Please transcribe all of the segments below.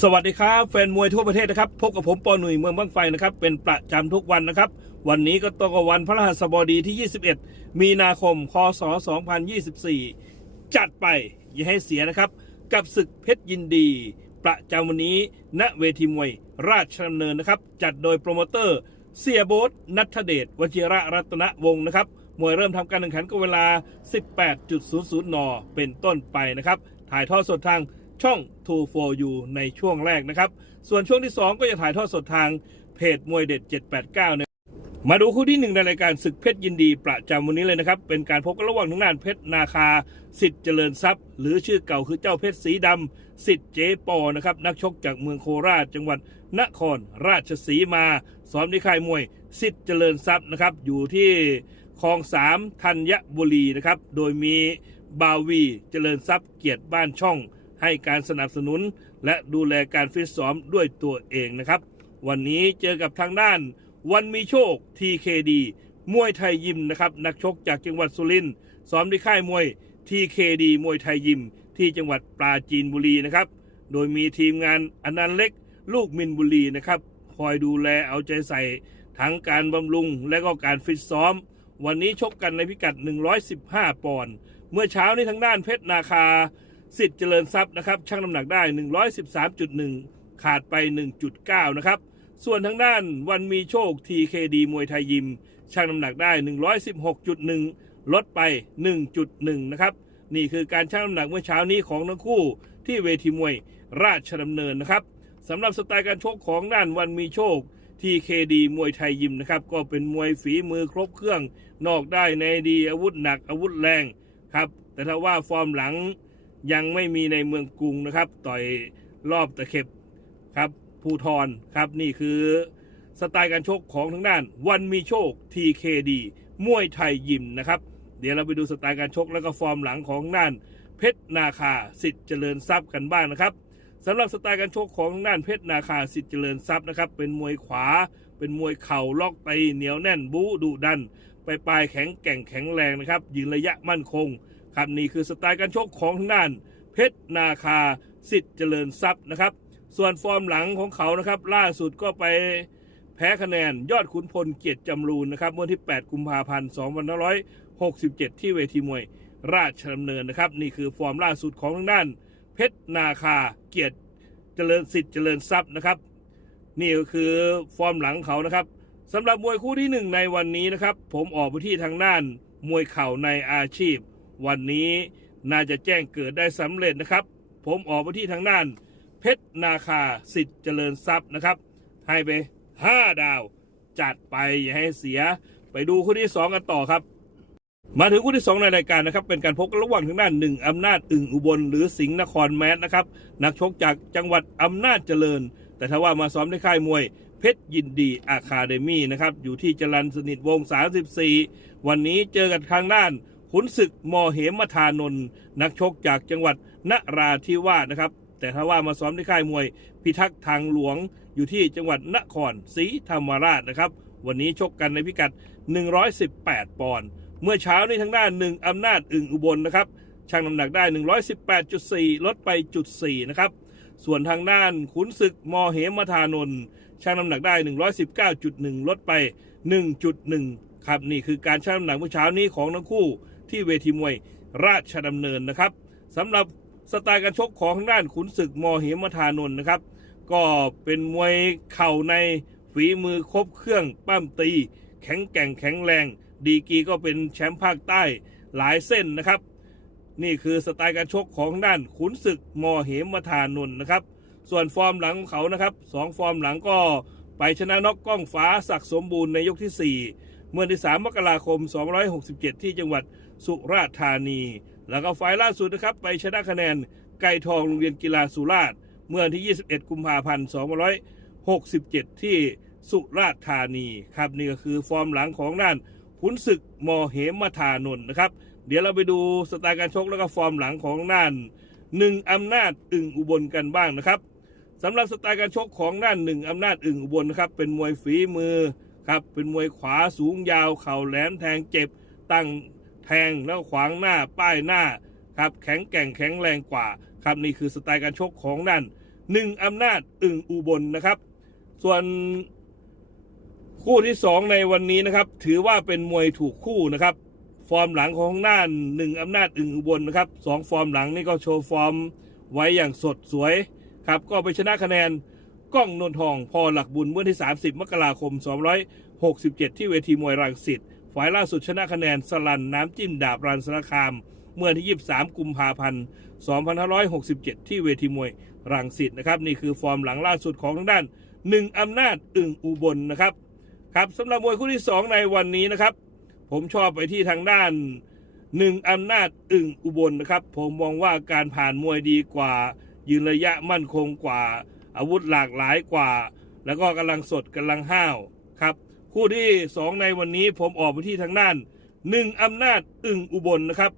สวัสดีครับแฟนมวยทั่วประเทศนะครับพบกับผมปอหนุ่ยเมืองบ้างไฟนะครับเป็นประจำทุกวันนะครับ วันนี้ก็ตรงกับวันพระรหัสบดีที่ 21 มีนาคม คศ 2024 จัดไปอย่าให้เสียนะครับ กับศึกเพชรยินดี ประจำวันนี้ ณเวทีมวยราชดำเนินนะครับ จัดโดยโปรโมเตอร์เสียโบ๊ทนัทเดชวชิระรัตนวงศ์นะครับมวยเริ่มทำการแข่งขันก็เวลา 18.00 น เป็นต้นไปนะครับถ่ายทอดสดทาง ช่อง True for You ในช่วงแรกนะครับ ส่วนช่วงที่ 2 ก็จะถ่ายทอดสดทางเพจมวยเด็ด 789เนี่ยมาดูคู่ที่หนึ่งในรายการศึกเพชรยินดีประจำวันนี้เลยนะครับ เป็นการพบกันระหว่างทางด้านเพชรนาคาสิทธิ์เจริญทรัพย์ หรือชื่อเก่าคือเจ้าเพชรสีดำสิทธิ์เจปอนะครับนักชกจากเมืองโคราชจังหวัดนครราชสีมาซ้อมที่ค่ายมวยสิทธิ์เจริญทรัพย์นะครับอยู่ที่คลองสามธัญบุรีนะครับโดยมีบาวีเจริญทรัพย์เกียรติบ้านช่อง ให้การสนับสนุน และดูแลการฟิตซ้อมด้วยตัวเองนะครับ วันนี้เจอกับทางด้าน วันมีโชค TKD มวยไทยยิมนะครับนักชกจากจังหวัดสุรินทร์ซ้อมที่ค่ายมวย TKD มวยไทยยิม ที่จังหวัดปราจีนบุรีนะครับ โดยมีทีมงานอนันต์เล็ก ลูกมินบุรีนะครับคอยดูแลเอาใจใส่ ทั้งการบำรุงและก็การฟิตซ้อม วันนี้ชกกันในพิกัด 115 ปอนด์เมื่อเช้านี้ทางด้านเพชรนาคา สิทธิ์เจริญทรัพย์นะครับชั่งน้ำหนักได้ 113.1 ขาดไป 1.9 นะครับ ส่วนทางด้านวันมีโชค TKD มวยไทยยิมชั่งน้ำหนักได้ 116.1 ลดไป 1.1 นะครับ นี่คือการชั่งน้ำหนักเมื่อเช้านี้ของทั้งคู่ที่เวทีมวยราชดำเนินนะครับสำหรับสไตล์การชกของด้านวันมีโชค TKD มวยไทยยิมนะครับก็เป็นมวยฝีมือครบเครื่อง นอกได้ในดีอาวุธหนักอาวุธแรงครับแต่ถ้าว่าฟอร์มหลัง ยังไม่มีในเมืองกรุงนะครับ ต่อยรอบตะเข็บครับภูทรครับนี่คือสไตล์การชกของทางด้าน วันมีโชค TKD มวยไทยยิมนะครับ เดี๋ยวเราไปดูสไตล์การชกแล้วก็ฟอร์มหลังของด้าน เพชรนาคาสิทธิ์เจริญทรัพย์กันบ้างนะครับสำหรับสไตล์การชกของทางด้านเพชรนาคาสิทธิ์เจริญทรัพย์นะครับ เป็นมวยขวา เป็นมวยเข่าล็อกตีเหนียวแน่นบู๊ดุดัน ไปปลายแข็งแกร่งแข็งแรงนะครับยืนระยะมั่นคง ครับนี่คือสไตล์การชกของทางด้าน เพชรนาคาสิทธิ์เจริญทรัพย์นะครับ ส่วนฟอร์มหลังของเขานะครับ ล่าสุดก็ไปแพ้คะแนนยอดขุนพลเกียรติจำรูนนะครับเมื่อที่ 8 กุมภาพันธ์ 2567 ที่เวทีมวยราชดำเนินนะครับ นี่คือฟอร์มล่าสุดของทางด้าน เพชรนาคาเกียรติเจริญสิทธิ์เจริญทรัพย์นะครับ นี่ก็คือฟอร์มหลังเขานะครับสำหรับมวยคู่ที่หนึ่งในวันนี้นะครับ ผมออกไปที่ทางด้านมวยเข่าในอาชีพ วันนี้น่าจะแจ้งเกิดได้สำเร็จนะครับ ผมออกไปที่ทางด้าน เพชรนาคาสิทธิ์เจริญทรัพย์นะครับ ให้ไป 5 ดาว จัดไปอย่าให้เสีย ไปดูคู่ที่ 2 กันต่อครับ มาถึงคู่ที่ 2 ในรายการนะครับ เป็นการพบกันระหว่างทางด้านหนึ่งอำนาจอึ่งอุบลหรือสิงห์นครแมสนะครับนักชกจากจังหวัดอำนาจเจริญ แต่ถ้าว่ามาซ้อมในค่ายมวยเพชรยินดีอาคาเดมี่นะครับอยู่ที่จรันสนิทวง 34 วันนี้เจอกันทางด้าน ขุนศึกมอเหมทานนท์นักชกจากจังหวัดนราธิวาสนะครับ แต่ถ้าว่ามาซ้อมที่ค่ายมวย พิทักษ์ทางหลวงอยู่ที่จังหวัดนครศรีธรรมราชนะครับ วันนี้ชกกันในพิกัด 118 ปอนด์เมื่อเช้านี้ทางด้านหนึ่งอำนาจอึ่งอุบลนะครับชั่งน้ำหนักได้ 118.4 ลดไปจุด4นะครับส่วนทางด้านขุนศึกมอเหมทานนท์ชั่งน้ำหนักได้ 119.1 ลดไป 1.1 ครับนี่คือการชั่งน้ำหนักเมื่อเช้านี้ของทั้งคู่ ที่เวทีมวยราชดำเนินนะครับสำหรับสไตล์การชกของทางด้านขุนศึกมอเหมทานนท์นะครับ ก็เป็นมวยเข่าในฝีมือครบเครื่องปั้มตี แข็งแกร่งแข็งแรง ดีกีก็เป็นแชมป์ภาคใต้หลายเส้นนะครับ นี่คือสไตล์การชกของทางด้านขุนศึกมอเหมทานนท์นะครับ ส่วนฟอร์มหลังของเขานะครับสองฟอร์มหลังก็ไปชนะน็อกก้องฟ้าศักสมบูรณ์ในยกที่ 4 เมื่อที่ 3 มกราคม 267 ที่จังหวัด สุราษฎร์ธานี แล้วก็ไฟล์ล่าสุดนะครับ ไปชนะคะแนนไก่ทองโรงเรียนกีฬาสุราษฎร์เมื่อวันที่ 21 กุมภาพันธ์267 ที่สุราษฎร์ธานีครับนี่ก็คือฟอร์มหลังของด้านขุนศึกมอเหมทานนท์นะครับ เดี๋ยวเราไปดูสไตล์การชกแล้วก็ฟอร์มหลังของด้านหนึ่งอำนาจอึ่งอุบลกันบ้างนะครับสำหรับสไตล์การชกของด้านหนึ่งอำนาจอึ่งอุบลนะครับเป็นมวยฝีมือครับเป็นมวยขวาสูงยาวเข่าแหลมแทงเจ็บตั้ง แทงแล้วขวางหน้าป้ายหน้าครับแข็งแกร่งแข็งแรงกว่าครับนี่คือสไตล์การชกของด้านหนึ่งอำนาจอึ่งอุบลนะครับ ส่วนคู่ที่สองในวันนี้นะครับ ถือว่าเป็นมวยถูกคู่นะครับ ฟอร์มหลังของทางด้านหนึ่งอำนาจอึ่งอุบลนะครับสองฟอร์มหลังนี่ก็โชว์ฟอร์มไว้อย่างสดสวยครับก็ไปชนะคะแนนกล้องนนทองพอหลักบุญเมื่อที่ 30 มกราคม 267 ที่เวทีมวยรังสิต ฝ่ายล่าสุดชนะคะแนนสลันน้ำจิ้มดาบรันสารคาม เมื่อที่ 23 กุมภาพันธ์ 2567 ที่เวทีมวยรังสิตนะครับ นี่คือฟอร์มหลังล่าสุดของทางด้านหนึ่งอำนาจอึ่งอุบลนะครับครับสำหรับมวยคู่ที่ 2 ในวันนี้นะครับ ผมชอบไปที่ทางด้านหนึ่งอำนาจอึ่งอุบลนะครับ ผมมองว่าการผ่านมวยดีกว่า ยืนระยะมั่นคงกว่า อาวุธหลากหลายกว่า แล้วก็กำลังสดกำลังห้าวครับ คู่ที่ 2 ในวันนี้ผมออกไปที่ทางด้านหนึ่งอำนาจอึ่งอุบลนะครับ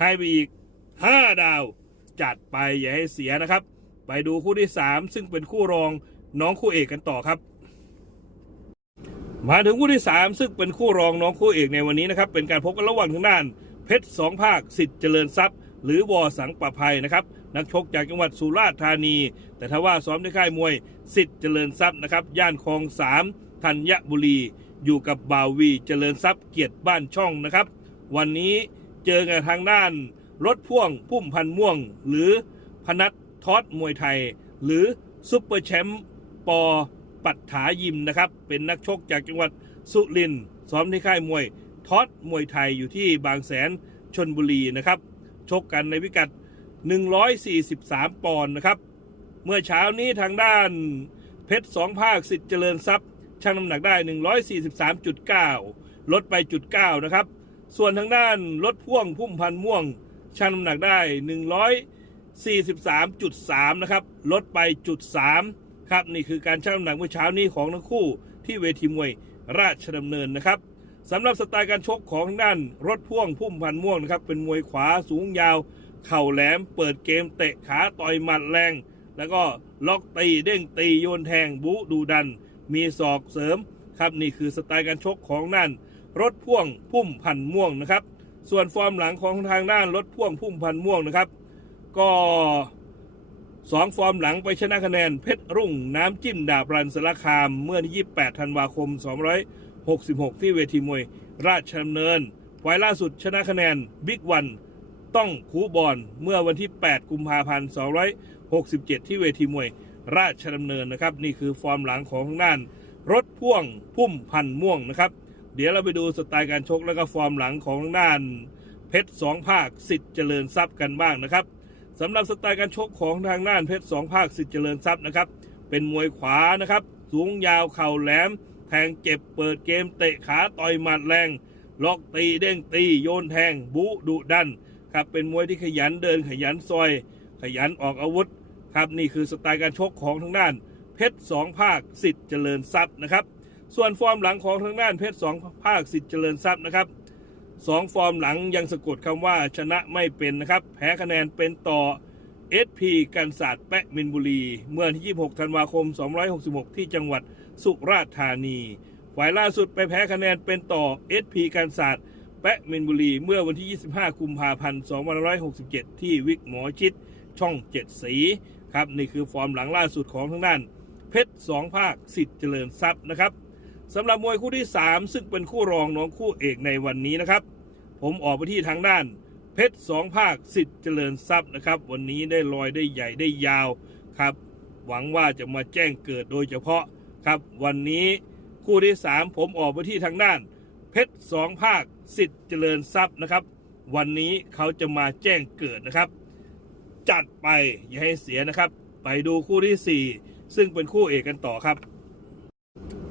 ให้ไปอีก 5 ดาว จัดไปอย่าให้เสียนะครับ ไปดูคู่ที่ 3 ซึ่งเป็นคู่รองน้องคู่เอกกันต่อครับ มาถึงคู่ที่ 3 ซึ่งเป็นคู่รองน้องคู่เอกในวันนี้นะครับ เป็นการพบกันระหว่างทางด้าน เพชรสองภาคสิทธิ์เจริญทรัพย์ หรือวอสังประภัยนะครับนักชกจากจังหวัดสุราษฎร์ธานี แต่ถ้าว่าซ้อมในค่ายมวยสิทธิ์เจริญทรัพย์นะครับ ย่านคลองสาม ธัญบุรี อยู่กับบาวีเจริญทรัพย์เกียรติบ้านช่องนะครับ วันนี้เจอกันทางด้านรถพ่วงพุ่มพันม่วง หรือพนัททอดมวยไทย หรือซุปเปอร์แชมป์ปอปัตถายิมนะครับ เป็นนักชกจากจังหวัดสุรินทร์ซ้อมที่ค่ายมวยทอดมวยไทยอยู่ที่บางแสนชนบุรีนะครับ ชกกันในพิกัด 143 ปอนด์นะครับ เมื่อเช้านี้ทางด้านเพชรสองภาคสิทธิ์เจริญทรัพย์ ชั่งน้ำหนักได้ 143.9 ลดไปจุด9นะครับ ส่วนทางด้านรถพ่วงพุ่มพันม่วง ชั่งน้ำหนักได้ 143.3 นะครับ ลดไปจุด3ครับ นี่คือการชั่งน้ำหนักเมื่อเช้านี้ของทั้งคู่ที่เวทีมวยราชดำเนินนะครับสำหรับสไตล์การชกของทางด้านรถพ่วงพุ่มพันม่วงนะครับเป็นมวยขวาสูงยาว เข่าแหลม เปิดเกมเตะขาต่อยหมัดแรง แล้วก็ล็อกตีเด้งตีโยนแทงบุดูดัน มีศอกเสริมครับนี่คือสไตล์การชกของนั่นรถพ่วงพุ่มพันม่วงนะครับ ส่วนฟอร์มหลังของทางด้านรถพ่วงพุ่มพันม่วงนะครับ ก็สองฟอร์มหลังไปชนะคะแนนเพชรรุ่งน้ำจิ้มดาบรันสารคาม เมื่อที่28ธันวาคม 266 ที่เวทีมวย ราชดำเนินไฟล่าสุดชนะคะแนนบิ๊กวันต้องคูบอลเมื่อวันที่ 8 กุมภาพันธ์ 267 ที่เวทีมวย ราชดำเนินนะครับ นี่คือฟอร์มหลังของทางด้าน รถพ่วงพุ่มพันธ์ม่วงนะครับ เดี๋ยวเราไปดูสไตล์การชกแล้วก็ฟอร์มหลังของทางด้านเพชรสองภาคสิทธิ์เจริญทรัพย์กันบ้างนะครับสำหรับสไตล์การชกของทางด้านเพชรสองภาคสิทธิ์เจริญทรัพย์นะครับ เป็นมวยขวานะครับ สูงยาวเข่าแหลม แทงเจ็บเปิดเกมเตะขาต่อยหมัดแรง ล็อกตีเด้งตีโยนแทงบุดุดันครับเป็นมวยที่ขยันเดินขยันซอย ขยันออกอาวุธ ครับนี่คือสไตล์การชกของทางด้านเพชรสองภาคสิทธิ์เจริญทรัพย์นะครับ ส่วนฟอร์มหลังของทางด้านเพชรสองภาคสิทธิ์เจริญทรัพย์นะครับสองฟอร์มหลังยังสะกดคำว่าชนะไม่เป็นนะครับแพ้คะแนนเป็นต่อ SP กันศาสตร์แปะมินบุรี เมื่อที่ 26 ธันวาคม 266 ที่จังหวัดสุราษฎร์ธานีฝ่ายล่าสุดไปแพ้คะแนนเป็นต่อ SP กันศาสตร์แปะมินบุรี เมื่อวันที่ 25 กุมภาพันธ์ 2567 ที่วิกหมอชิดช่องเจ็ดสี ครับนี่คือฟอร์มหลังล่าสุดของทางด้าน เพชรสองภาคสิทธิ์เจริญทรัพย์นะครับสำหรับมวยคู่ที่ 3 ซึ่งเป็นคู่รองน้องคู่เอกในวันนี้นะครับ ผมออกไปที่ทางด้านเพชรสองภาคสิทธิ์เจริญทรัพย์นะครับ วันนี้ได้ลอยได้ใหญ่ได้ยาวครับ หวังว่าจะมาแจ้งเกิดโดยเฉพาะครับ วันนี้คู่ที่ 3 ผมออกไปที่ทางด้าน เพชรสองภาคสิทธิ์เจริญทรัพย์นะครับ วันนี้เขาจะมาแจ้งเกิดนะครับ จัดไปอย่าให้เสียนะครับ ไปดูคู่ที่ 4 ซึ่งเป็นคู่เอกกันต่อครับ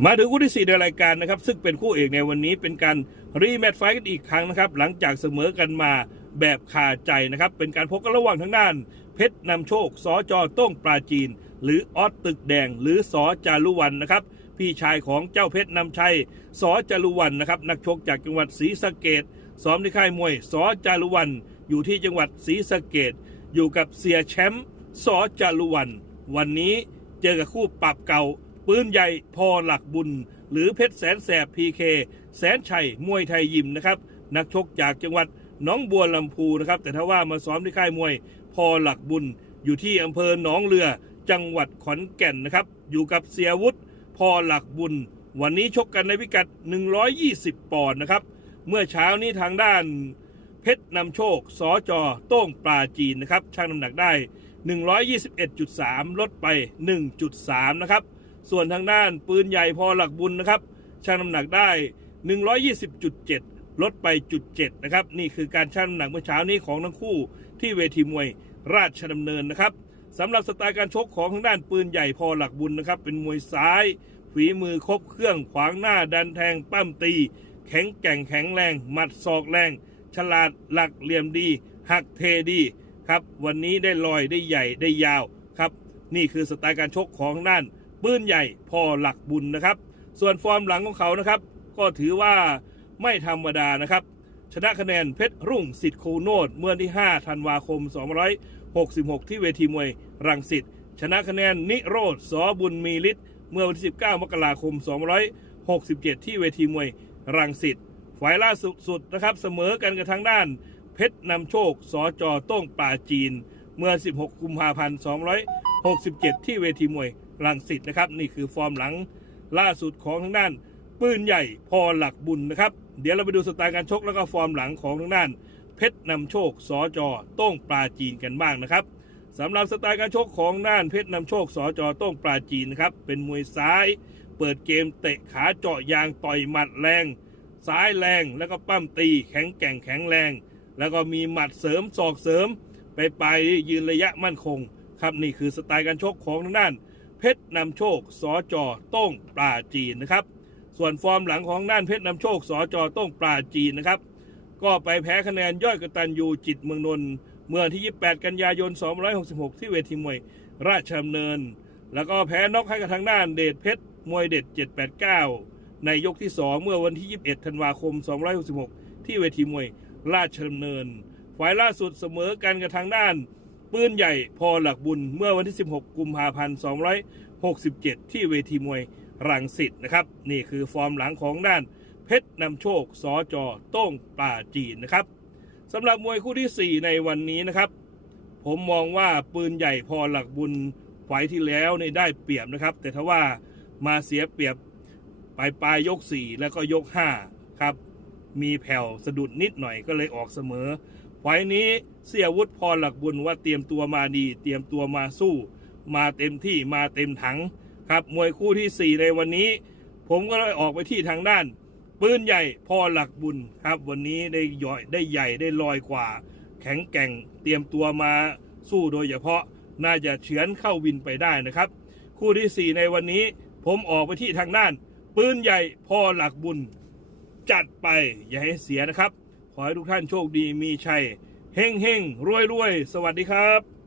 มาถึงคู่ที่ 4 ในรายการนะครับ ซึ่งเป็นคู่เอกในวันนี้เป็นการรีแมตช์ไฟกันอีกครั้งนะครับ หลังจากเสมอกันมาแบบคาดใจนะครับ เป็นการพบกันระหว่างทางด้าน เพชรนำโชคสอจอต้งปราจีน หรือออสตึกแดง หรือสอจารุวันนะครับพี่ชายของเจ้าเพชรนำชัยสอจารุวันนะครับนักชกจากจังหวัดศรีสะเกดซ้อมที่ค่ายมวยสอจารุวันอยู่ที่จังหวัดศรีสะเกด อยู่กับเสียแชมป์สอจารุวัน วันนี้เจอกับคู่ปรับเก่า ปืนใหญ่พอหลักบุญ หรือเพชรแสนแสบพีเคแสนชัยมวยไทยยิมนะครับ นักชกจากจังหวัดหนองบัวลำพูนะครับ แต่ถ้าว่ามาซ้อมที่ค่ายมวยพอหลักบุญ อยู่ที่อำเภอหนองเรือ จังหวัดขอนแก่นนะครับ อยู่กับเสียวุฒิพอหลักบุญ วันนี้ชกกันในพิกัด 120 ปอนด์นะครับ เมื่อเช้านี้ทางด้าน เพชรนำโชค สอจอโต้งปลาจีนนะครับช่างน้ำหนักได้ 121.3 ลดไป 1.3 นะครับ ส่วนทางด้านปืนใหญ่พอหลักบุญนะครับช่างน้ำหนักได้ 120.7 ลดไปจุด7นะครับนี่คือการชั่งน้ำหนักเมื่อเช้านี้ของทั้งคู่ที่เวทีมวยราชดำเนินนะครับสำหรับสไตล์การชกของทางด้านปืนใหญ่พอหลักบุญนะครับเป็นมวยซ้ายฝีมือครบเครื่องขวางหน้าดันแทงปั้มตี แข็งแกร่งแข็งแรง หมัดศอกแรง ฉลาดหลักเหลี่ยมดี หักเทดีครับวันนี้ได้ลอยได้ใหญ่ได้ยาวครับนี่คือสไตล์การชกของด้านปืนใหญ่พอหลักบุญนะครับ ส่วนฟอร์มหลังของเขานะครับ ก็ถือว่าไม่ธรรมดานะครับ ชนะคะแนนเพชรรุ่งสิทธิ์โคโนดเมื่อที่ 5 ธันวาคม 266 ที่เวทีมวยรังสิตชนะคะแนนนิโรธสอบุญมีฤทธิ์เมื่อวันที่ 19 มกราคม 267 ที่เวทีมวยรังสิต ฝ่ายล่าสุดนะครับเสมอกันกับทางด้าน เพชรนำโชคสอจอโต้งป่าจีน เมื่อ 16 กุมภาพันธ์ 267 ที่เวทีมวยรังสิตนะครับ นี่คือฟอร์มหลังล่าสุดของทางด้านปืนใหญ่พอหลักบุญนะครับ เดี๋ยวเราไปดูสไตล์การชกแล้วก็ฟอร์มหลังของทางด้าน เพชรนำโชคสอจอโต้งปลาจีนกันบ้างนะครับสำหรับสไตล์การชกของด้านเพชรนำโชคสอจอโต้งปลาจีนนะครับเป็นมวยซ้าย เปิดเกมเตะขาเจาะยางต่อยหมัดแรง ซ้ายแรงแล้วก็ปั้มตีแข็งแกร่งแข็งแรง แล้วก็มีหมัดเสริมศอกเสริม ไปไปยืนระยะมั่นคง ครับนี่คือสไตล์การชกของทางด้าน เพชรนำโชคสอจอโต้งปลาจีนนะครับ ส่วนฟอร์มหลังของด้านเพชรนำโชคสอจอโต้งปลาจีนนะครับ ก็ไปแพ้คะแนนย่อยกตันยูจิตเมืองนนท์เมื่อที่ 28 กันยายน 266 ที่เวทีมวยราชดำเนิน แล้วก็แพ้นอกให้กับทางด้านเดชเพชรมวยเด็ด 789 ในยกที่ 2 เมื่อวันที่ 21 ธันวาคม 266 ที่เวทีมวยราชดำเนิน ฝ่ายล่าสุดเสมอกันกับทางด้าน ปืนใหญ่พอหลักบุญเมื่อวันที่ 16 กุมภาพันธ์ 267 ที่เวทีมวยรังสิตนะครับ นี่คือฟอร์มหลังของด้านเพชรนำโชคสอจอโต้งป่าจีนนะครับสำหรับมวยคู่ที่ 4 ในวันนี้นะครับ ผมมองว่าปืนใหญ่พอหลักบุญไฟที่แล้วในได้เปรียบนะครับ แต่ถ้าว่ามาเสียเปรียบ ปลายปลายยก 4 แล้วก็ยก 5 ครับ มีแผ่วสะดุดนิดหน่อยก็เลยออกเสมอไฟนี้เสียวุฒิพรหลักบุญว่าเตรียมตัวมาดี เตรียมตัวมาสู้ มาเต็มที่มาเต็มถังครับ มวยคู่ทีสี่4 ในวันนี้ ผมก็เลยออกไปที่ทางด้าน ปืนใหญ่พอหลักบุญครับ วันนี้ได้ใหญ่ได้ใหญ่ได้ลอยกว่า แข็งแกร่ง เตรียมตัวมาสู้โดยเฉพาะน่าจะเฉือนเข้าวินไปได้นะครับ คู่ที่ 4 ในวันนี้ ผมออกไปที่ทางด้าน ปืนใหญ่พอหลักบุญ จัดไปอย่าให้เสียนะครับ ขอให้ทุกท่านโชคดีมีชัยเฮงเฮงรวยรวยสวัสดีครับ